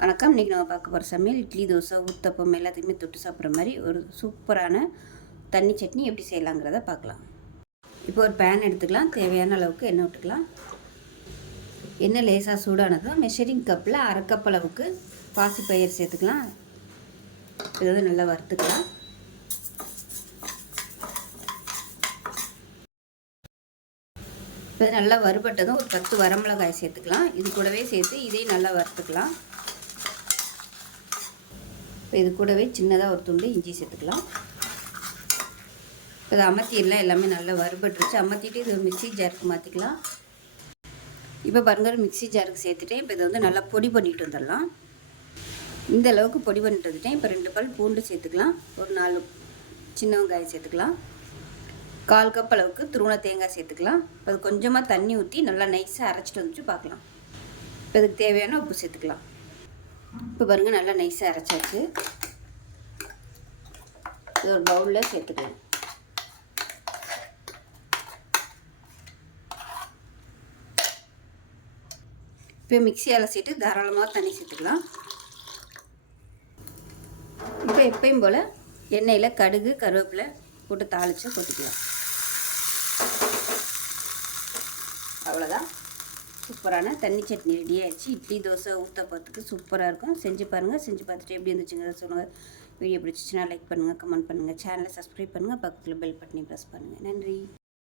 வணக்கம். இன்றைக்கி நம்ம பார்க்க போகிற சமையல் இட்லி, தோசை, ஊத்தப்பம் எல்லாத்துக்குமே தொட்டு சாப்பிட்ற மாதிரி ஒரு சூப்பரான தண்ணி சட்னி எப்படி செய்யலாங்கிறத பார்க்கலாம். இப்போ ஒரு பேன் எடுத்துக்கலாம். தேவையான அளவுக்கு எண்ணெய் விட்டுக்கலாம். எண்ணெய் லேசாக சூடானதும் மெஷரிங் கப்பில் 1/2 கப் அளவுக்கு பாசிப்பயிறு சேர்த்துக்கலாம். இதை வந்து நல்லா வறுத்துக்கலாம். இப்போ நல்லா வறுபட்டதும் ஒரு 10 வரமிளகாய் சேர்த்துக்கலாம். இது கூடவே சேர்த்து இதையும் நல்லா வறுத்துக்கலாம். இப்போ இது கூடவே சின்னதாக ஒரு துண்டு இஞ்சி சேர்த்துக்கலாம். இப்போ இதை அமர்த்திடலாம். எல்லாமே நல்லா வறுபட்டுருச்சு. அமர்த்திட்டு இது ஒரு மிக்ஸி ஜாருக்கு மாற்றிக்கலாம். இப்போ பாருங்கள், மிக்ஸி ஜாருக்கு சேர்த்துட்டேன். இப்போ இதை வந்து நல்லா பொடி பண்ணிட்டு வந்துடலாம். இந்த அளவுக்கு பொடி பண்ணிட்டு வந்துட்டேன். இப்போ 2 பல் பூண்டு சேர்த்துக்கலாம். ஒரு 4 சின்ன வெங்காயம் சேர்த்துக்கலாம். 1/4 கப் அளவுக்கு துருவன தேங்காய் சேர்த்துக்கலாம். இப்போ அது கொஞ்சமாக தண்ணி ஊற்றி நல்லா நைஸாக அரைச்சிட்டு வந்துட்டு பார்க்கலாம். இப்போ இதுக்கு தேவையான உப்பு சேர்த்துக்கலாம். இப்போ பாருங்கள், நல்லா நைஸாக அரைச்சாச்சு. இது ஒரு பவுலில் சேர்த்துக்கலாம். இப்போ மிக்ஸி அலசிட்டு தாராளமாக தண்ணி சேர்த்துக்கலாம். இப்போ எப்பயும் போல் எண்ணெயில் கடுகு, கருவேப்பிலை போட்டு தாளித்து கொட்டிக்கலாம். அவ்வளோதான், சூப்பரான தண்ணி சட்னி ரெடி ஆகிடுச்சு. இட்லி, தோசை, ஊத்தப்பத்துக்கு சூப்பராக இருக்கும். செஞ்சு பாருங்கள். செஞ்சு பார்த்துட்டு எப்படி இருந்துச்சுங்கிறத சொல்லுங்கள். வீடியோ பிடிச்சிச்சின்னா லைக் பண்ணுங்கள், கமெண்ட் பண்ணுங்கள், சேனலை சப்ஸ்கிரைப் பண்ணுங்கள், பக்கத்தில் பெல் பட்டனை ப்ரெஸ் பண்ணுங்கள். நன்றி.